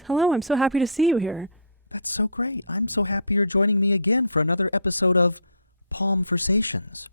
guys. Hello, I'm so happy to see you here. That's so great. I'm so happy you're joining me again for another episode of Palmversations.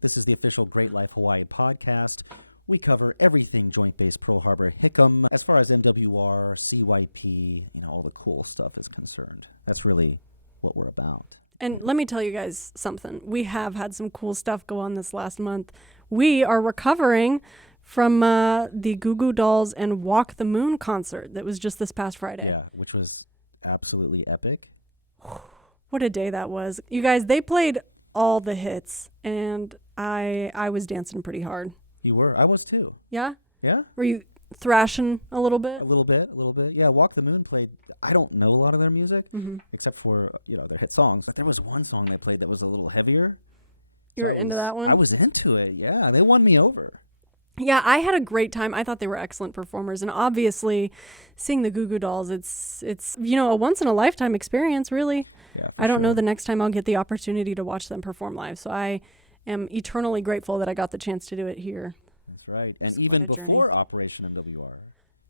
This is the official Great Life Hawaii podcast. We cover everything Joint Base Pearl Harbor HIC-Quiksilver as far as MWR, CYP, all the cool stuff is concerned. That's really what we're about. And let me tell you guys something. We have had some cool stuff go on this last month. We are recovering from the Goo Goo Dolls and Walk the Moon concert that was just this past Friday. Yeah, which was absolutely epic. What a day that was. You guys, they played all the hits, and I was dancing pretty hard. You were? I was too. Yeah? Yeah? Were you thrashing a little bit? A little bit. Yeah, Walk the Moon played. I don't know a lot of their music, except for, their hit songs. But there was one song they played that was a little heavier. You were into that one? I was into it, yeah. They won me over. Yeah, I had a great time. I thought they were excellent performers. And obviously, seeing the Goo Goo Dolls, it's a once-in-a-lifetime experience, really. Yeah, I don't know the next time I'll get the opportunity to watch them perform live. So I am eternally grateful that I got the chance to do it here. That's right. And even before Operation MWR.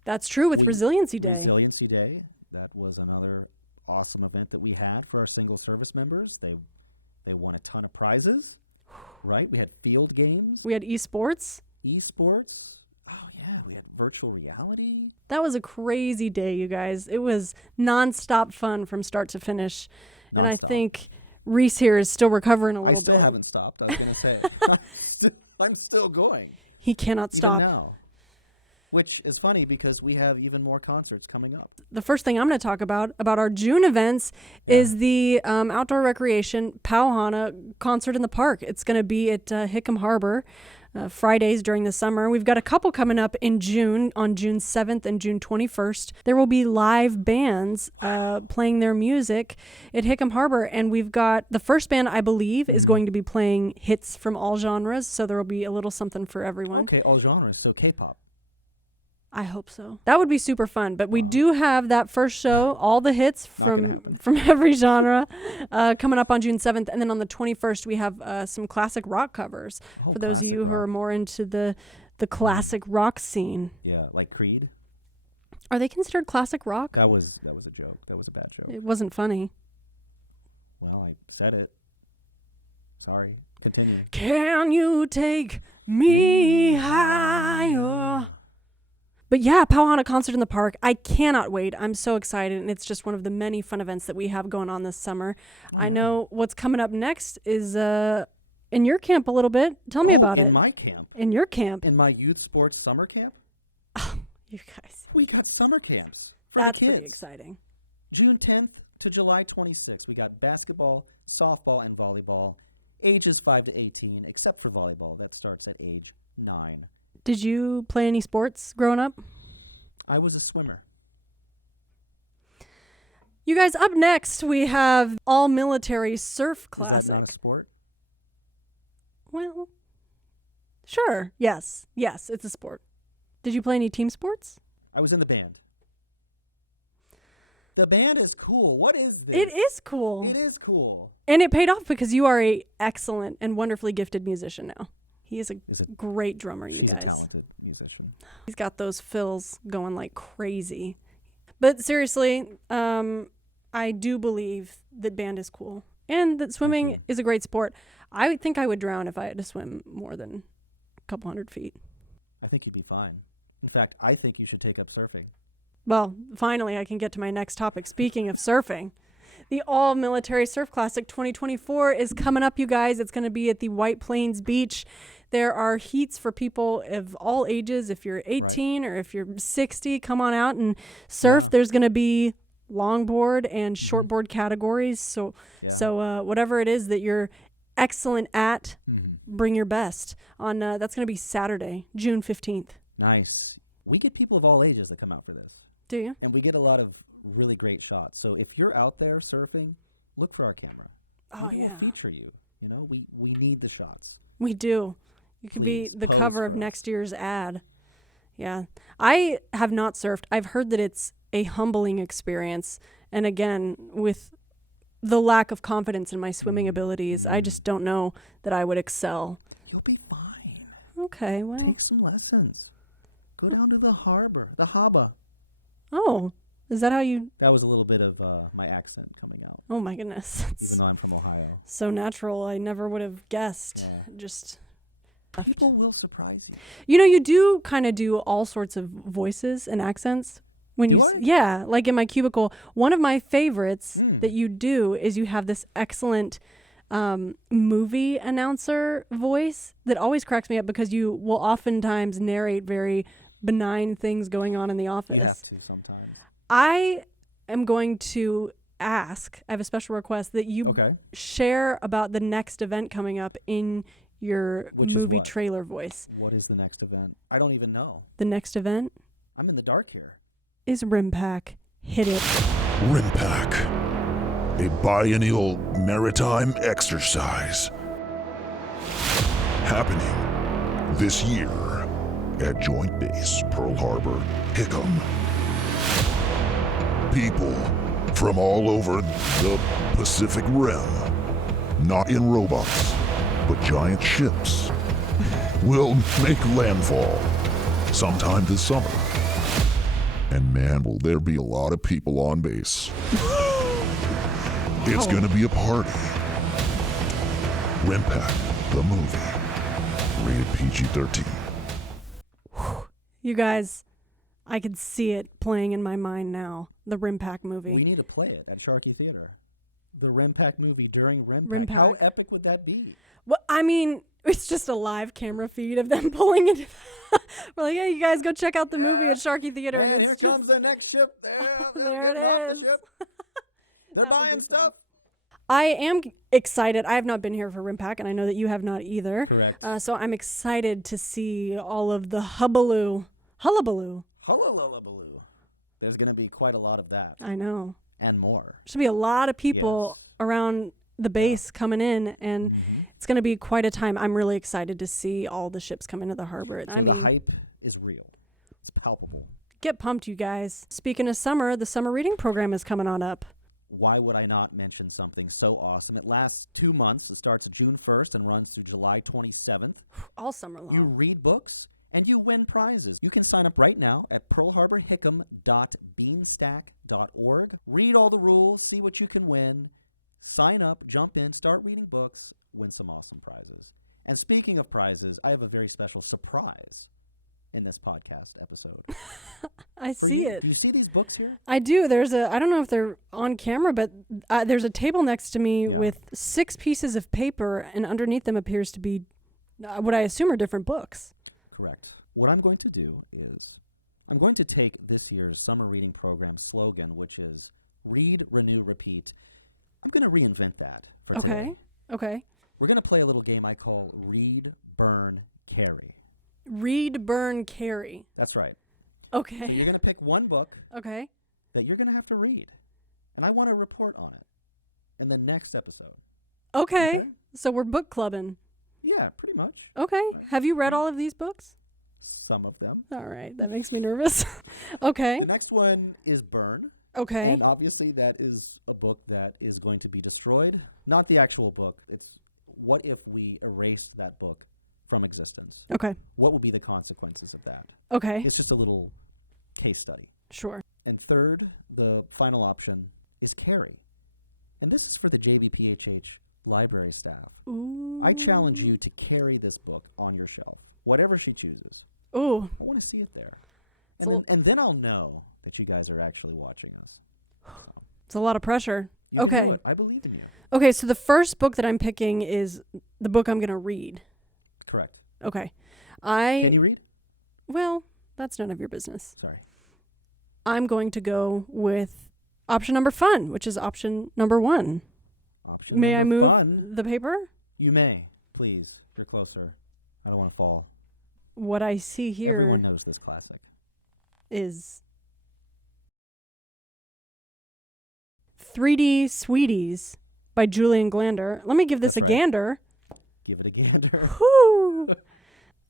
That's true with Resiliency Day. Resiliency Day. That was another awesome event that we had for our single service members. They won a ton of prizes, right? We had field games. We had esports. Esports. Oh, yeah. We had virtual reality. That was a crazy day, you guys. It was nonstop fun from start to finish. And I think Reese here is still recovering a little bit. I still haven't stopped. I was going to say. I'm still going. He cannot stop. Even now. Which is funny because we have even more concerts coming up. The first thing I'm going to talk about our June events is the outdoor recreation Pauhana concert in the park. It's going to be at Hickam Harbor Fridays during the summer. We've got a couple coming up in June, on June 7th and June 21st. There will be live bands playing their music at Hickam Harbor. And we've got the first band, I believe, is going to be playing hits from all genres. So there will be a little something for everyone. Okay, all genres. So K-pop. I hope so. That would be super fun. But we do have that first show, all the hits from every genre, coming up on June 7th. And then on the 21st, we have some classic rock covers for those of you who are more into the classic rock scene. Yeah, like Creed. Are they considered classic rock? That was a joke. That was a bad joke. It wasn't funny. Well, I said it. Sorry. Continue. Can you take me higher? But yeah, Pauhana concert in the park. I cannot wait. I'm so excited, and it's just one of the many fun events that we have going on this summer. I know what's coming up next is in your camp a little bit. Tell me about it. In my camp? In your camp. In my youth sports summer camp? Oh, you guys. We got summer camps for That's the kids. pretty exciting. June 10th to July 26th. We got basketball, softball, and volleyball. Ages 5 to 18, except for volleyball. That starts at age 9. Did you play any sports growing up? I was a swimmer. You guys, up next, we have All Military Surf Classic. Is that not a sport? Well, sure. Yes, it's a sport. Did you play any team sports? I was in the band. The band is cool. What is this? It is cool. It is cool. And it paid off because you are a excellent and wonderfully gifted musician now. He is a great drummer, you guys. She's a talented musician. He's got those fills going like crazy. But seriously, I do believe that band is cool and that swimming is a great sport. I think I would drown if I had to swim more than a couple hundred feet. I think you'd be fine. In fact, I think you should take up surfing. Well, finally, I can get to my next topic. Speaking of surfing, the All Military Surf Classic 2024 is coming up, you guys. It's going to be at the White Plains Beach. There are heats for people of all ages. If you're 18 or if you're 60, come on out and surf. Yeah. There's going to be longboard and shortboard categories. So whatever it is that you're excellent at, bring your best. On that's going to be Saturday, June 15th. Nice. We get people of all ages that come out for this. Do you? And we get a lot of really great shots. So if you're out there surfing, look for our camera. Oh, yeah. We'll feature you. We need the shots. We do. You could be the cover of next year's ad. Yeah. I have not surfed. I've heard that it's a humbling experience. And again, with the lack of confidence in my swimming abilities, I just don't know that I would excel. You'll be fine. Okay, well. Take some lessons. Go down to the harbor, the harbor. Oh, Is that how you... That was a little bit of my accent coming out, Oh, my goodness. even though I'm from Ohio. So natural. I never would have guessed. Yeah. Just... People will surprise you. You know, you do kind of do all sorts of voices and accents. When Do I? Yeah, like in my cubicle. One of my favorites that you do is you have this excellent movie announcer voice that always cracks me up because you will oftentimes narrate very benign things going on in the office. You have to sometimes. I am going to ask, I have a special request that you share about the next event coming up in your Which is movie what? trailer voice. What is the next event? I don't even know. The next event I'm in the dark here. is RIMPAC. Hit it. RIMPAC, a biennial maritime exercise happening this year at Joint Base Pearl Harbor, Hickam. People from all over the Pacific Rim, not in robots, but giant ships, will make landfall sometime this summer. And man, will there be a lot of people on base. It's gonna be a party. RIMPAC, the movie, rated PG-13. You guys, I could see it playing in my mind now. The RIMPAC movie. We need to play it at Sharkey Theater. The RIMPAC movie during RIMPAC. RIMPAC. How epic would that be? Well, I mean, it's just a live camera feed of them pulling it. We're like, hey, you guys go check out the movie at Sharkey Theater. Man, and here it's comes the next ship. There it is. They're That would buying be stuff. I am excited. I have not been here for RIMPAC, and I know that you have not either. Correct. So I'm excited to see all of the hullabaloo. Hullabaloo. There's going to be quite a lot of that I know. and more. Should be a lot of people around the base coming in, and it's going to be quite a time. I'm really excited to see all the ships come into the harbor. So I mean, the hype is real. It's palpable. get pumped, you guys. Speaking of summer, the summer reading program is coming on up. Why would I not mention something so awesome? It lasts 2 months. It starts June 1st and runs through July 27th. All summer long. You read books and you win prizes. You can sign up right now at pearlharborhickam.beanstack.org. Read all the rules, see what you can win. Sign up, jump in, start reading books, win some awesome prizes. And speaking of prizes, I have a very special surprise in this podcast episode. I see it. Do you see these books here? I do. I don't know if they're on camera, but there's a table next to me with 6 pieces of paper, and underneath them appears to be what I assume are different books. Correct. What I'm going to do is I'm going to take this year's summer reading program slogan, which is read, renew, repeat. I'm going to reinvent that for today. Okay. We're going to play a little game I call Read, Burn, Carry. Read, burn, carry. That's right. Okay. So you're going to pick one book Okay. that you're going to have to read, and I want to report on it in the next episode. Okay. So we're book clubbing. Yeah, pretty much. Okay. Have you read all of these books? Some of them. All right. That makes me nervous. Okay. The next one is Burn. Okay. And obviously that is a book that is going to be destroyed. Not the actual book. It's what if we erased that book from existence? Okay. What would be the consequences of that? Okay. It's just a little case study. Sure. And third, the final option is Carry. And this is for the JBPHH library staff. Ooh. I challenge you to carry this book on your shelf, whatever she chooses. Ooh. I want to see it there. So And then I'll know that you guys are actually watching us. It's a lot of pressure. You can do Okay. it. I believe in you. Okay. So the first book that I'm picking is the book I'm going to read. Correct. Okay. Can you read? Well, that's none of your business. Sorry. I'm going to go with option number fun, which is option number 1. Option May I number move fun. the paper? You may. Please. You're closer. I don't want to fall. What I see here Everyone knows this classic. is 3D Sweeties by Julian Glander. Let me give this That's a right. gander. Give it a gander. Whew.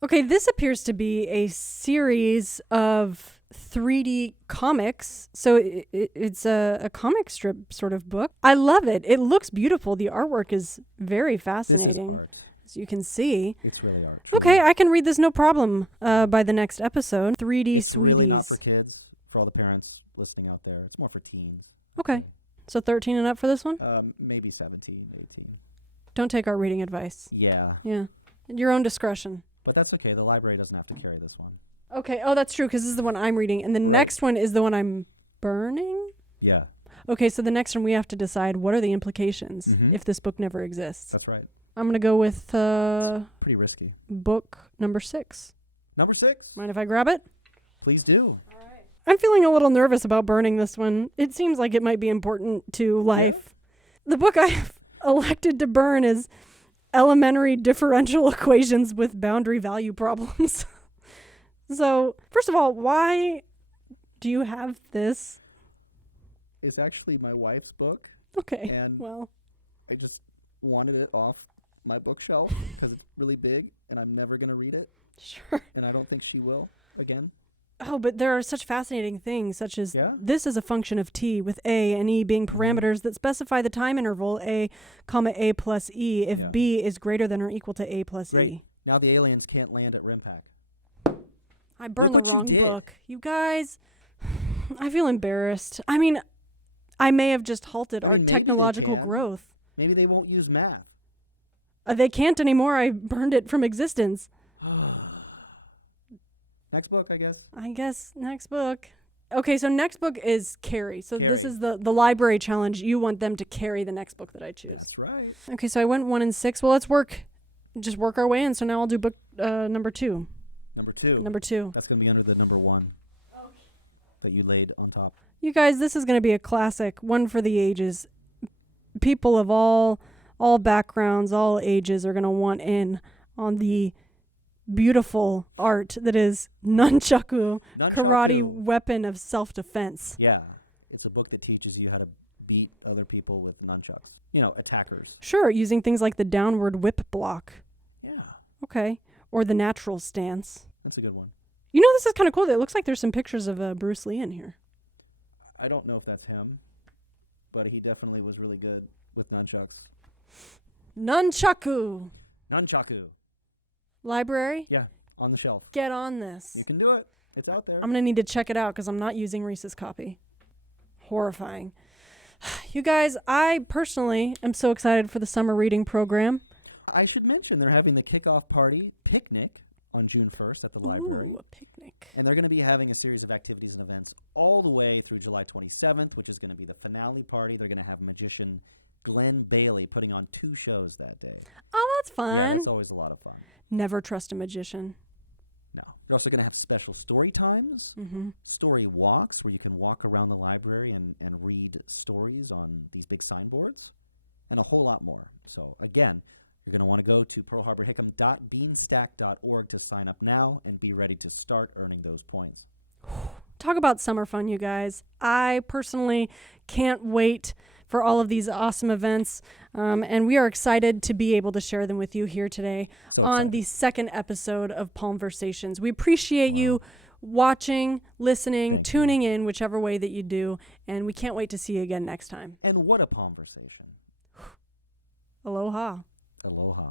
Okay, this appears to be a series of 3D comics. So it's a comic strip sort of book. I love it. It looks beautiful. The artwork is very fascinating, This is art. as you can see. It's really art. Okay, truly. I can read this no problem by the next episode. 3D It's Sweeties. really not for kids, for all the parents listening out there. It's more for teens. Okay. So 13 and up for this one? Maybe 17, 18. Don't take our reading advice. Yeah. Yeah. At your own discretion. But that's okay. The library doesn't have to carry this one. Okay. Oh, that's true, because this is the one I'm reading. And the next one is the one I'm burning? Yeah. Okay, so the next one we have to decide what are the implications if this book never exists. That's right. I'm going to go with It's pretty risky. book number 6. Number 6. Mind if I grab it? Please do. I'm feeling a little nervous about burning this one. It seems like it might be important to life. The book I've elected to burn is Elementary Differential Equations with Boundary Value Problems. So, first of all, why do you have this? It's actually my wife's book, Okay, and well, I just wanted it off my bookshelf because it's really big, and I'm never going to read it, sure. and I don't think she will again. Oh, but there are such fascinating things, such as Yeah? this is a function of t, with a and e being parameters that specify the time interval a, comma a plus e if Yeah. b is greater than or equal to a plus Great. e. Now the aliens can't land at RIMPAC. I burned Look the what you wrong did. book. You guys, I feel embarrassed. I mean, I may have just halted I our mean, maybe they technological can. growth. Maybe they won't use math. They can't anymore. I burned it from existence. Next book, I guess. I guess next book. Okay, so next book is carry. So this Carry. is the library challenge. You want them to carry the next book that I choose. That's right. Okay, so I went 1 and 6. Well, let's just work our way in. So now I'll do book number 2. Number 2. Number 2. That's going to be under the number 1 that you laid on top. You guys, this is going to be a classic, one for the ages. People of all backgrounds, all ages are going to want in on the beautiful art that is nunchaku, karate Nunchaku. weapon of self-defense. Yeah. It's a book that teaches you how to beat other people with nunchucks. You know, attackers. Sure, using things like the downward whip block. Yeah. Okay. Or the natural stance. That's a good one. You know, this is kind of cool. It looks like there's some pictures of Bruce Lee in here. I don't know if that's him, but he definitely was really good with nunchucks. Nunchaku. Nunchaku. Library? Yeah, on the shelf. Get on this. You can do it. It's out there. I'm going to need to check it out because I'm not using Reese's copy. Horrifying. You guys, I personally am so excited for the summer reading program. I should mention they're having the kickoff party picnic on June 1st at the library. Ooh, a picnic. And they're going to be having a series of activities and events all the way through July 27th, which is going to be the finale party. They're going to have magician Glenn Bailey putting on 2 shows that day. Oh, that's Yeah, fun. that's always a lot of fun. Never trust a magician. No. They're also going to have special story times, story walks where you can walk around the library and read stories on these big signboards, and a whole lot more. So, again, you're going to want to go to pearlharborhickam.beanstack.org to sign up now and be ready to start earning those points. Talk about summer fun, you guys. I personally can't wait for all of these awesome events, and we are excited to be able to share them with you here today So on excited. the second episode of Palmversations. We appreciate you watching, listening, Thank you. tuning in, whichever way that you do, and we can't wait to see you again next time. And what a Palmversation. Aloha. Aloha.